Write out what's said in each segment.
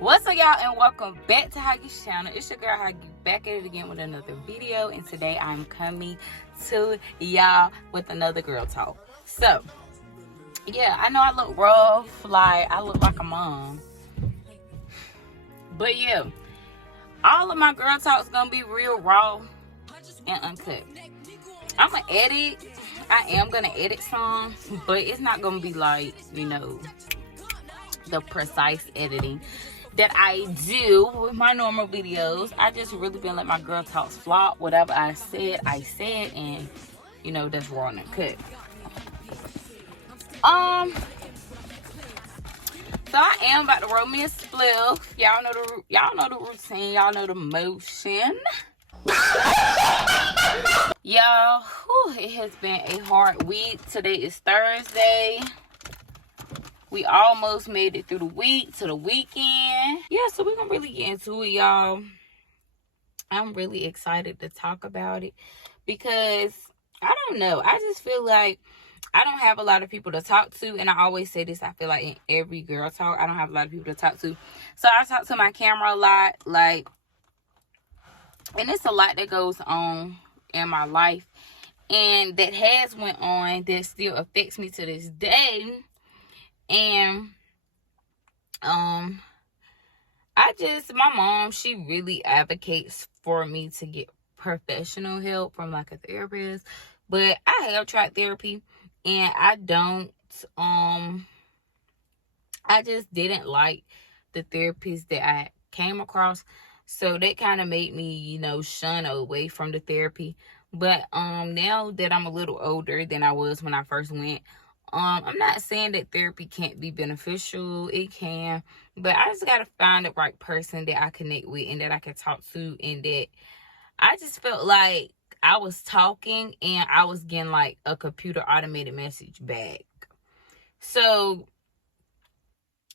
What's up, y'all, and welcome back to HOGGIES channel. It's your girl Hoggie back at it again with another video, and today I'm coming to y'all with another girl talk. So yeah, I know I look rough, like I look like a mom, but yeah, all of my girl talk's gonna be real raw and uncut. I'm gonna edit. I am gonna edit some, but it's not gonna be like, you know, the precise editing that I do with my normal videos. I just really been letting my girl talks flop. Whatever I said, and you know, that's raw and cut. So I am about to roll me a spliff. Y'all know the routine. Y'all know the motion. Y'all, it has been a hard week. Today is Thursday. We almost made it through the week to the weekend. Yeah, so we're gonna really get into it, y'all. I'm really excited to talk about it because I don't know. I just feel like I don't have a lot of people to talk to, and I always say this. I feel like in every girl talk, I don't have a lot of people to talk to. So I talk to my camera a lot, like, and it's a lot that goes on in my life, and that has went on that still affects me to this day. And my mom, she really advocates for me to get professional help from like a therapist, but I have tried therapy and I just didn't like the therapist that I came across, so that kind of made me, you know, shun away from the therapy. But now that I'm a little older than I was when I first went, I'm not saying that therapy can't be beneficial. It can, but I just gotta find the right person that I connect with and that I can talk to, and that I just felt like I was talking and I was getting like a computer automated message back. So,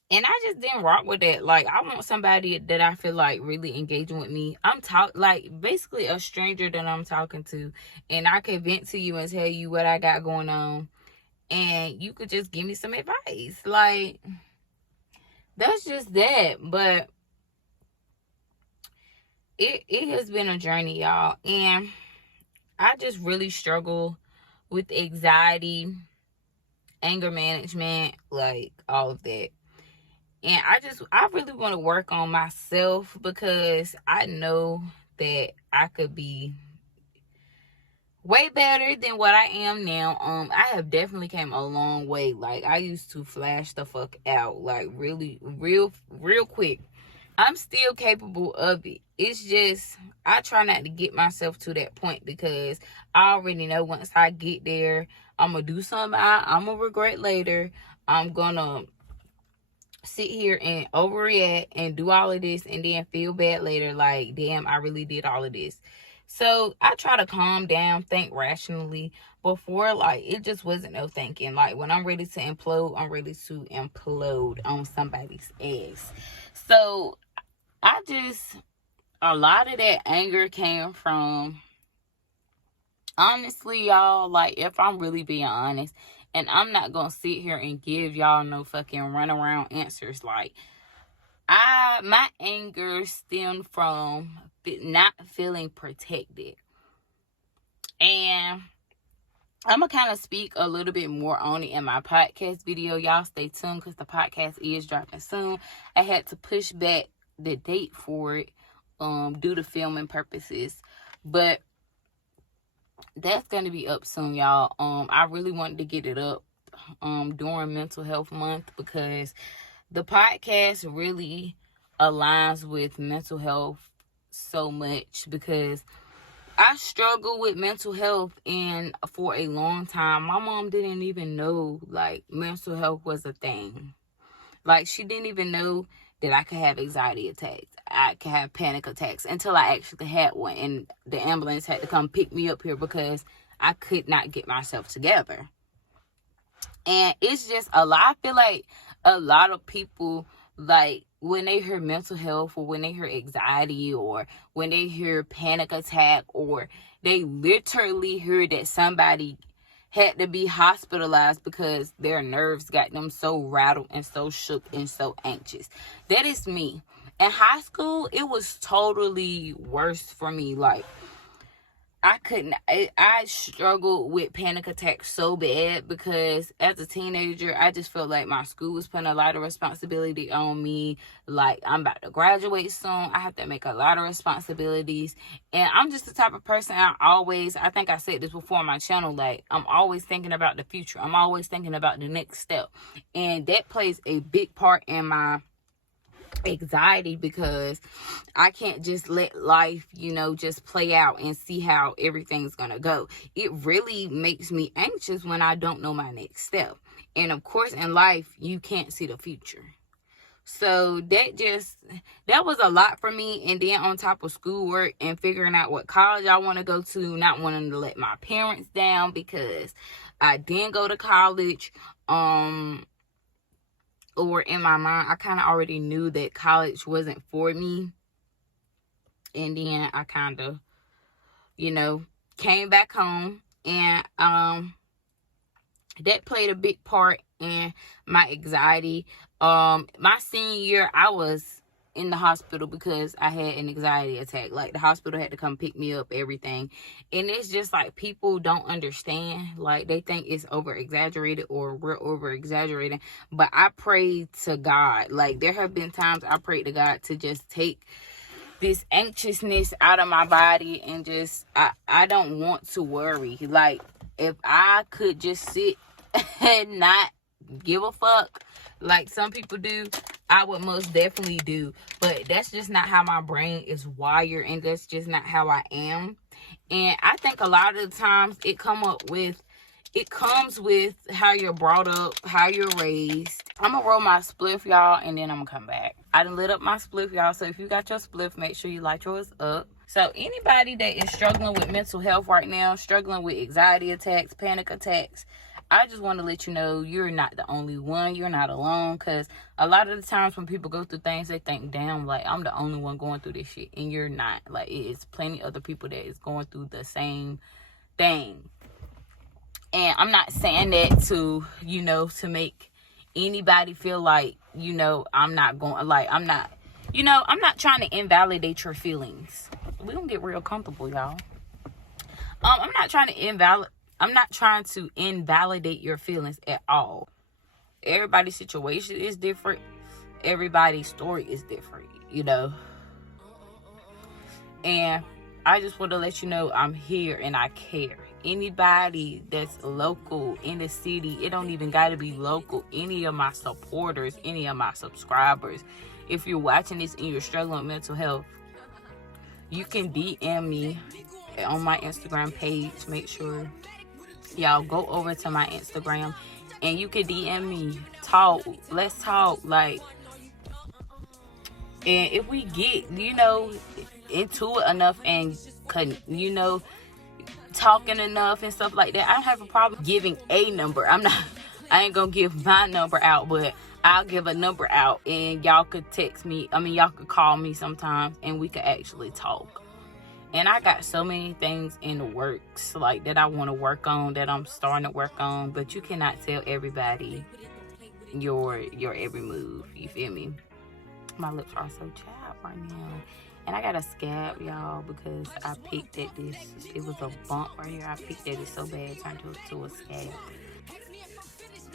and I just didn't rock with that. Like, I want somebody that I feel like really engaging with me. Like basically a stranger that I'm talking to, and I can vent to you and tell you what I got going on, and you could just give me some advice. Like, that's just that. But it has been a journey, y'all, and I just really struggle with anxiety, anger management, like all of that. And I really want to work on myself because I know that I could be way better than what I am now. I have definitely came a long way. Like, I used to flash the fuck out, like really real quick. I'm still capable of it. It's just I try not to get myself to that point because I already know once I get there, I'm gonna do something I'm gonna regret later. I'm gonna sit here and overreact and do all of this and then feel bad later, like, damn, I really did all of this. So I try to calm down, think rationally. Before, like, it just wasn't no thinking. Like, when I'm ready to implode, I'm ready to implode on somebody's ass. So a lot of that anger came from, honestly, y'all, like, if I'm really being honest, and I'm not gonna sit here and give y'all no fucking runaround answers, like, my anger stemmed from not feeling protected. And I'm gonna kind of speak a little bit more on it in my podcast video. Y'all stay tuned because the podcast is dropping soon. I had to push back the date for it due to filming purposes, but that's gonna be up soon, y'all. I really wanted to get it up during Mental Health Month because the podcast really aligns with mental health so much, because I struggle with mental health, and for a long time my mom didn't even know like mental health was a thing. Like, she didn't even know that I could have anxiety attacks, I could have panic attacks, until I actually had one and the ambulance had to come pick me up here because I could not get myself together. And it's just a lot. I feel like a lot of people, like, when they hear mental health, or when they hear anxiety, or when they hear panic attack, or they literally hear that somebody had to be hospitalized because their nerves got them so rattled and so shook and so anxious. That is me. In high school, it was totally worse for me. Like, I struggled with panic attacks so bad because as a teenager, I just felt like my school was putting a lot of responsibility on me. Like, I'm about to graduate soon. I have to make a lot of responsibilities. And I'm just the type of person I think I said this before on my channel, like, I'm always thinking about the future. I'm always thinking about the next step. And that plays a big part in my anxiety because I can't just let life, just play out and see how everything's gonna go. It really makes me anxious when I don't know my next step. And of course, in life, you can't see the future. So that was a lot for me. And then on top of schoolwork and figuring out what college I want to go to, not wanting to let my parents down because I didn't go to college. Or in my mind, I kind of already knew that college wasn't for me. And then I kind of, came back home. And that played a big part in my anxiety. My senior year, I was in the hospital because I had an anxiety attack. Like, the hospital had to come pick me up, everything. And it's just like, people don't understand. Like, they think it's over exaggerated or we're over exaggerating. But I prayed to God. Like, there have been times I prayed to God to just take this anxiousness out of my body and just, I don't want to worry. Like, if I could just sit and not give a fuck like some people do, I would most definitely do. But that's just not how my brain is wired, and that's just not how I am. And I think a lot of the times it comes with how you're brought up, how you're raised. I'm gonna roll my spliff, y'all, and then I'm gonna come back. I done lit up my spliff, y'all, so if you got your spliff, make sure you light yours up. So anybody that is struggling with mental health right now, struggling with anxiety attacks, panic attacks, I just want to let you know you're not the only one. You're not alone, because a lot of the times when people go through things, they think, damn, like, I'm the only one going through this shit. And you're not. Like, it is plenty other people that is going through the same thing. And I'm not saying that to make anybody feel like, I'm not trying to invalidate your feelings. We're going to get real comfortable, y'all. I'm not trying to invalidate your feelings at all. Everybody's situation is different. Everybody's story is different, And I just want to let you know I'm here and I care. Anybody that's local in the city, it don't even got to be local. Any of my supporters, any of my subscribers, if you're watching this and you're struggling with mental health, you can DM me on my Instagram page. Make sure y'all go over to my Instagram and you can DM me. Let's talk. Like, and if we get into it enough and talking enough and stuff like that, I don't have a problem giving a number. I ain't gonna give my number out, but I'll give a number out and y'all could text me. Y'all could call me sometimes and we could actually talk. And I got so many things in the works, like, that I want to work on, that I'm starting to work on. But you cannot tell everybody your every move. You feel me? My lips are so chapped right now. And I got a scab, y'all, because I picked at this. It was a bump right here. I picked at it so bad, it turned to a scab.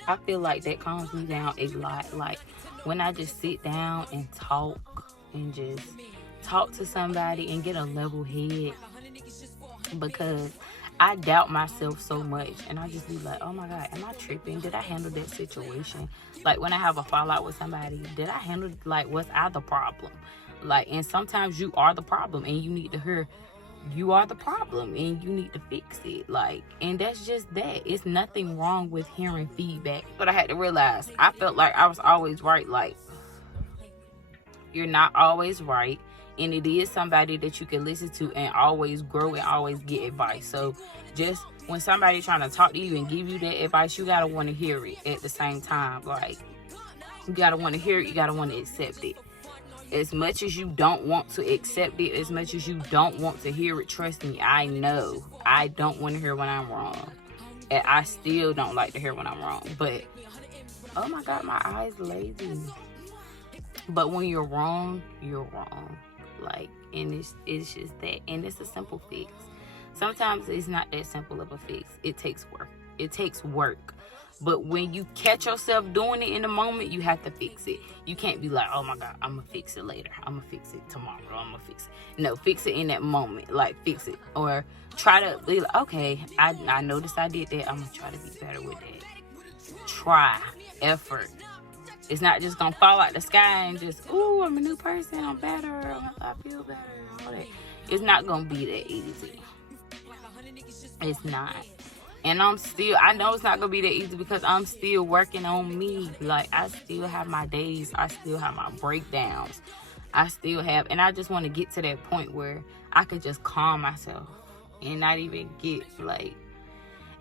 I feel like that calms me down a lot. Like, when I just sit down and talk and just talk to somebody and get a level head, because I doubt myself so much, and I just be like, oh my God, am I tripping? Did I handle that situation? Like, when I have a fallout with somebody, did I handle, like, was I the problem? Like, and sometimes you are the problem and you need to hear you are the problem and you need to fix it. Like, and that's just that. It's nothing wrong with hearing feedback. But I had to realize, I felt like I was always right. Like, you're not always right. And it is somebody that you can listen to and always grow and always get advice. So just when somebody's trying to talk to you and give you that advice, you got to want to hear it at the same time. Like, you got to want to hear it. You got to want to accept it. As much as you don't want to accept it, as much as you don't want to hear it, trust me, I know. I don't want to hear when I'm wrong. And I still don't like to hear when I'm wrong. But, oh my God, my eyes lazy. But when you're wrong, you're wrong. Like, and it's just that. And it's a simple fix. Sometimes it's not that simple of a fix. It takes work. It takes work. But when you catch yourself doing it in the moment, you have to fix it. You can't be like, oh my God, I'm going to fix it later. I'm going to fix it tomorrow. I'm going to fix it. No, fix it in that moment. Like, fix it. Or try to be like, okay, I noticed I did that. I'm going to try to be better with that. Try. Effort. It's not just going to fall out the sky and just, ooh, I'm a new person. I'm better. I feel better. All that. It's not going to be that easy. It's not. And I know it's not going to be that easy because I'm still working on me. Like, I still have my days. I still have my breakdowns. And I just want to get to that point where I could just calm myself and not even get, like,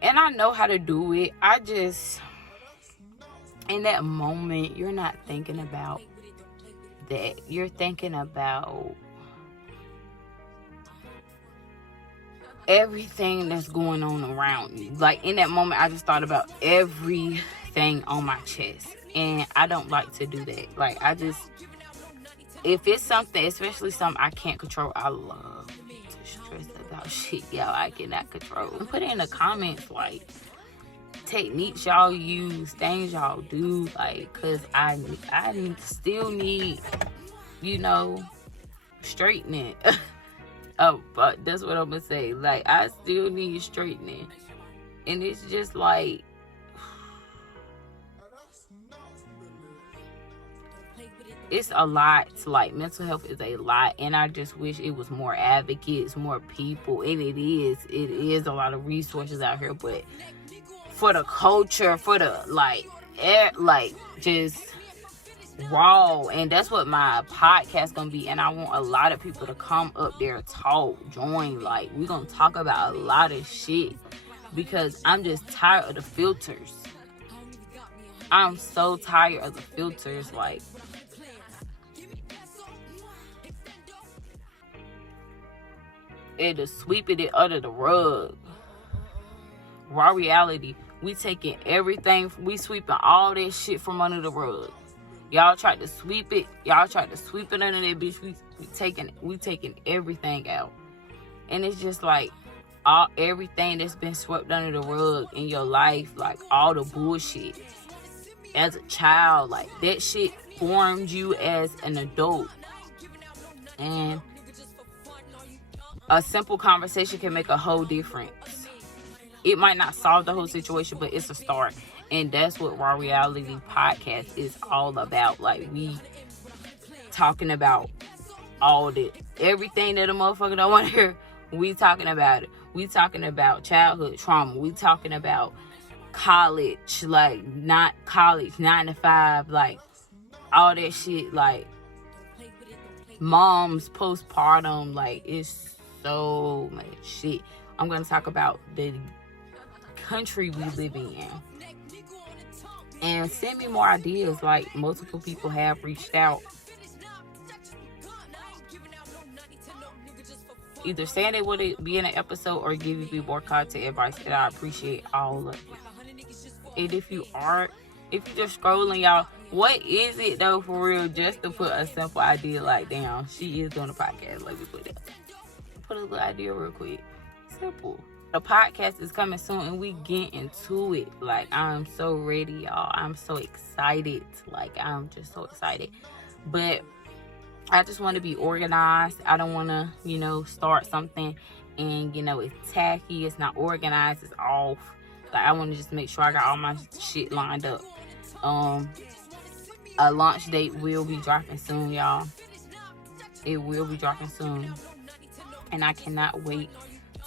and I know how to do it. I just, in that moment, you're not thinking about that. You're thinking about everything that's going on around you. Like, in that moment, I just thought about everything on my chest. And I don't like to do that. Like, if it's something, especially something I can't control, I love to stress about shit, y'all, I cannot control. Put in the comments, like, techniques y'all use, things y'all do, like, because I still need, straightening. Oh, but that's what I'm gonna say. Like, I still need straightening. And it's just like, it's a lot. Like, mental health is a lot. And I just wish it was more advocates, more people. And it is a lot of resources out here. But for the culture, for the, just raw. And that's what my podcast gonna be. And I want a lot of people to come up there, talk, join. Like, we're gonna talk about a lot of shit because I'm just tired of the filters. I'm so tired of the filters. Like, and to sweeping it under the rug. Raw reality, we taking everything, we sweeping all that shit from under the rug. Y'all tried to sweep it under that bitch. We taking everything out. And it's just like, everything that's been swept under the rug in your life, like all the bullshit as a child, like that shit formed you as an adult. And a simple conversation can make a whole difference. It might not solve the whole situation, but it's a start. And that's what Raw Reality Podcast is all about. Like, we talking about everything that a motherfucker don't want to hear. We talking about it. We talking about childhood trauma. We talking about college, like, not college, 9 to 5, like, all that shit, like, moms, postpartum, like, it's so much shit. I'm going to talk about the country we living in. And send me more ideas. Like, multiple people have reached out, either saying they would be in an episode or giving me more content advice, and I appreciate all of it. And if you're just scrolling, y'all, what is it though, for real, just to put a simple idea like, damn, she is doing a podcast, let me put a little idea real quick. Simple. The podcast is coming soon and we get into it. Like, I'm so ready, y'all. I'm so excited. Like, I'm just so excited. But I just want to be organized. I don't want to, start something and, it's tacky. It's not organized. It's off. Like, I want to just make sure I got all my shit lined up. A launch date will be dropping soon, y'all. It will be dropping soon. And I cannot wait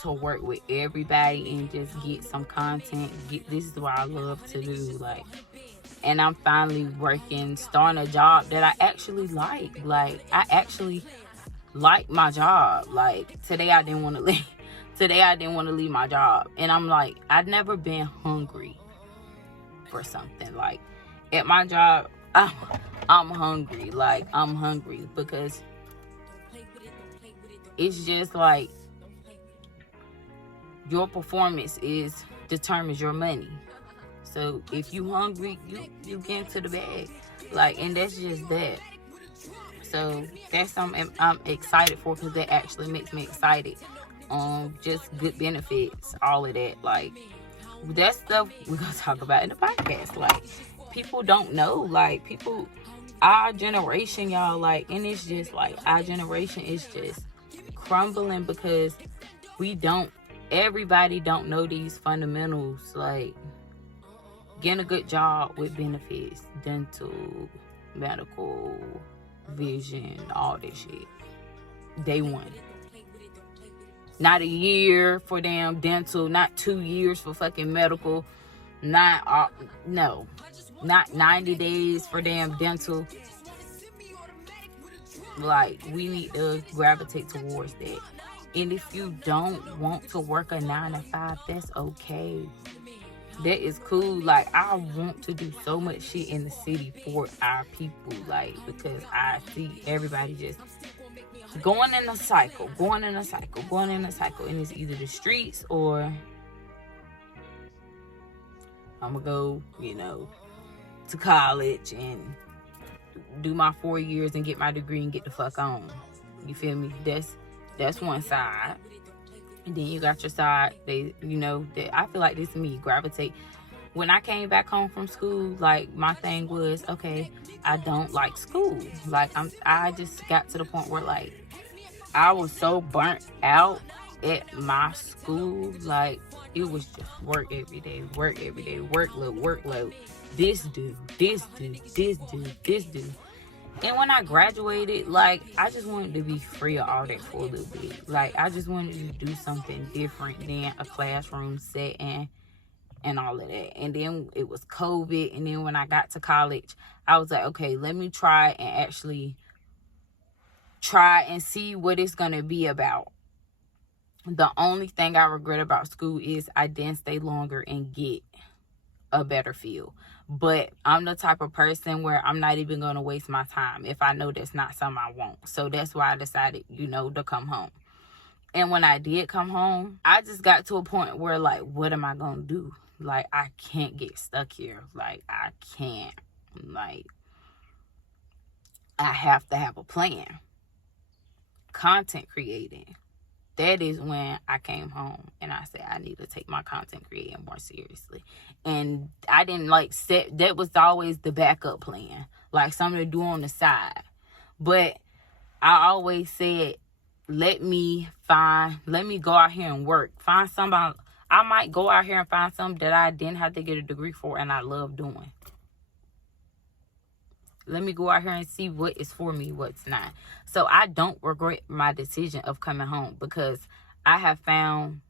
to work with everybody and just get some content. This is what I love to do. Like, and I'm finally starting a job that I actually like. Like, I actually like my job. Like, today I didn't want to leave my job. And I'm like, I've never been hungry for something. Like, at my job, I'm hungry. Like, I'm hungry because it's just like, your performance is determines your money. So if you hungry, you get into the bag. Like, and that's just that. So that's something I'm excited for, because that actually makes me excited. Just good benefits, all of that. Like, that stuff we're gonna talk about in the podcast. Like, people don't know. Like, people, our generation, y'all, like, and it's just like our generation is just crumbling because everybody don't know these fundamentals. Like, getting a good job with benefits, dental, medical, vision, all this shit. Day one. Not a year for damn dental, not 2 years for fucking medical, not 90 days for damn dental. Like, we need to gravitate towards that. And if you don't want to work a 9 to 5, that's okay. That is cool. Like, I want to do so much shit in the city for our people, like, because I see everybody just going in a cycle, and it's either the streets or I'm gonna go, to college and do my 4 years and get my degree and get the fuck on. You feel me? That's one side. And then you got your side, that I feel like this me gravitate. When I came back home from school, like, my thing was, okay, I don't like school. Like, I just got to the point where, like, I was so burnt out at my school. Like, it was just work every day, workload. This do. And when I graduated, like, I just wanted to be free of all that for a little bit. Like, I just wanted to do something different than a classroom setting and all of that. And then it was COVID. And then when I got to college, I was like, okay, let me try and see what it's going to be about. The only thing I regret about school is I didn't stay longer and get a better feel. But I'm the type of person where I'm not even going to waste my time if I know that's not something I want. So that's why I decided, to come home. And when I did come home, I just got to a point where, like, what am I going to do? Like, I can't get stuck here. Like, I can't. Like, I have to have a plan. Content creating. That is when I came home and I said I need to take my content creating more seriously. And I didn't that was always the backup plan, like something to do on the side. But I always said, let me go out here and work. Find somebody. I might go out here and find something that I didn't have to get a degree for and I love doing. Let me go out here and see what is for me, what's not. So I don't regret my decision of coming home, because I have found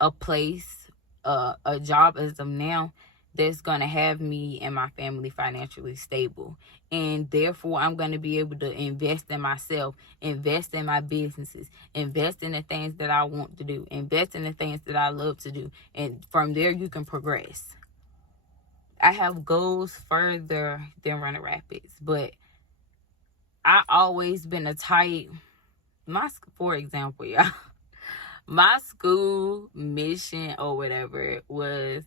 a place, a job as of now, that's going to have me and my family financially stable. And therefore, I'm going to be able to invest in myself, invest in my businesses, invest in the things that I want to do, invest in the things that I love to do. And from there, you can progress. I have goals further than Running Rapids, but I always been a type, for example, y'all, my school mission or whatever was,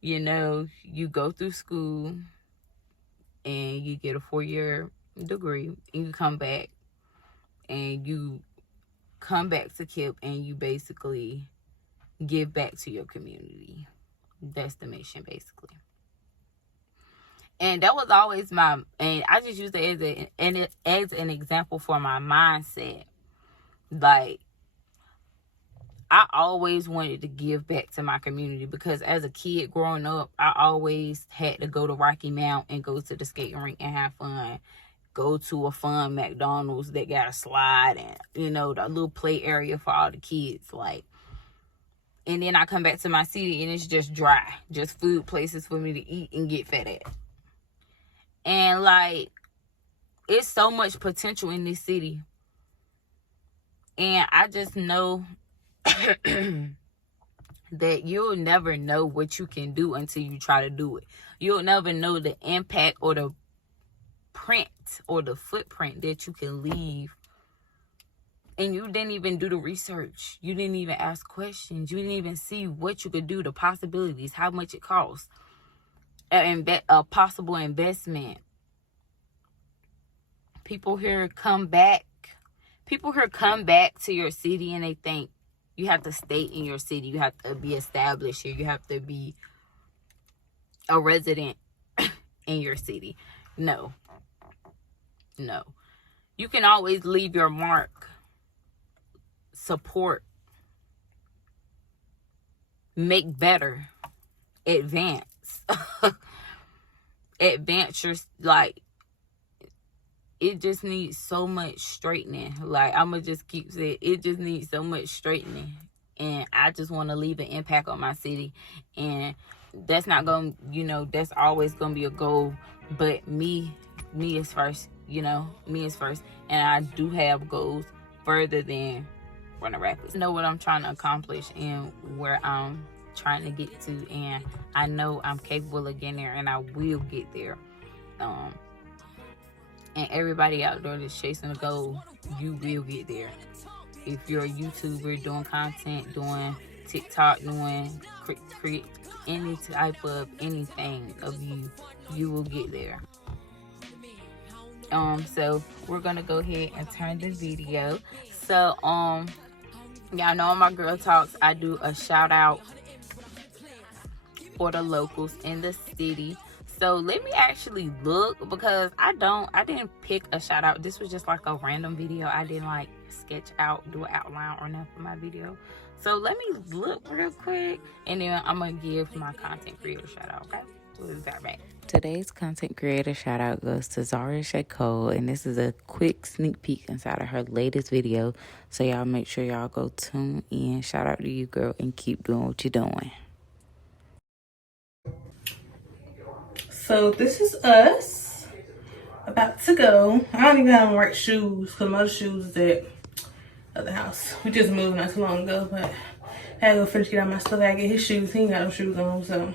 you go through school and you get a 4-year degree and you come back to KIPP and you basically give back to your community. That's the mission, basically. And that was always and I just used it as an example for my mindset. Like, I always wanted to give back to my community, because as a kid growing up, I always had to go to Rocky Mount and go to the skating rink and have fun. Go to a fun McDonald's that got a slide and, the little play area for all the kids. Like, and then I come back to my city and it's just dry. Just food places for me to eat and get fat at. And, like, it's so much potential in this city. And I just know that you'll never know what you can do until you try to do it. You'll never know the impact or the print or the footprint that you can leave And you didn't even do the research. You didn't even ask questions. You didn't even see what you could do, the possibilities, how much it costs, a possible investment. People here come back to your city and they think you have to stay in your city. You have to be established here. You have to be a resident in your city. No. You can always leave your mark, support, make better, advance. Advance your, like, it just needs so much straightening. Like, I'ma just keep saying, it just needs so much straightening. And I just want to leave an impact on my city. And that's not going to, that's always going to be a goal. But me is first, me is first. And I do have goals further than Running Rapids. I know what I'm trying to accomplish and where I'm trying to get to. And I know I'm capable of getting there, and I will get there. And everybody out there that's chasing a goal, you will get there. If you're a YouTuber doing content, doing TikTok, doing create any type of anything of you will get there. So we're gonna go ahead and turn the video. So y'all know on my girl talks I do a shout out for the locals in the city. So let me actually look, because I didn't pick a shout out. This was just like a random video. I didn't like sketch out, do an outline or nothing for my video. So let me look real quick, and then I'm gonna give my content creator shout out. Okay, so we'll be back. Today's content creator shout out goes to Zara J. Cole, and this is a quick sneak peek inside of her latest video. So y'all make sure y'all go tune in. Shout out to you, girl, and keep doing what you're doing. So this is us about to go. I don't even have the right shoes, because my other shoes is at the house. We just moved not too long ago, but I had to go finish getting out my stuff. I get his shoes. He ain't got no shoes on, so